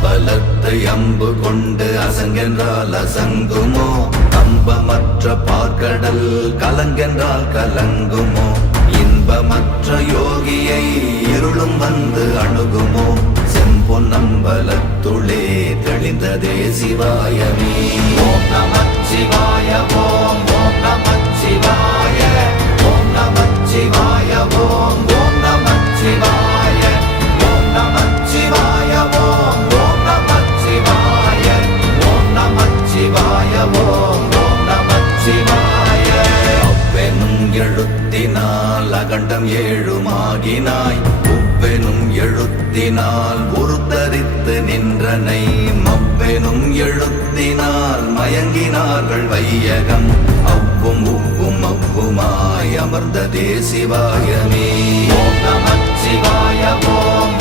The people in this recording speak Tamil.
அம்பலத்தை அம்பு கொண்டு அசங்கென்றால் அசங்குமோ கம்பமற்ற பார்க்கடல் கலங்கென்றால் கலங்குமோ இன்பமற்ற யோகியை இருளும் வந்து அணுகுமோ செம்பொன்னம்பலத்துளே தெளிந்ததே சிவாயமே. ஓம் நமச்சிவாய ஓம் ஓம் நமச்சிவாய ஓம் நமச்சிவாய ஓம் ஓம் நமச்சிவாய ஓம் நமச்சிவாய ஓம் ஓம் நமச்சிவாய ஓம் நமச்சிவாய ஓம் ஓம் நமச்சிவாய. அவ்வெனும் எழுத்தினால் அகண்டம் ஏழுமாகினாய் உவ்வெனும் எழுத்தினால் உருத்தரித்து நின்றனை மவ்வெனும் எழுத்தினால் மயங்கினார்கள் வையகம் அவ்வும் உவ்வும் அவ்வுமாய் அமர்ந்ததே சிவாயமே. ஓம் நமச்சிவாய ஓம்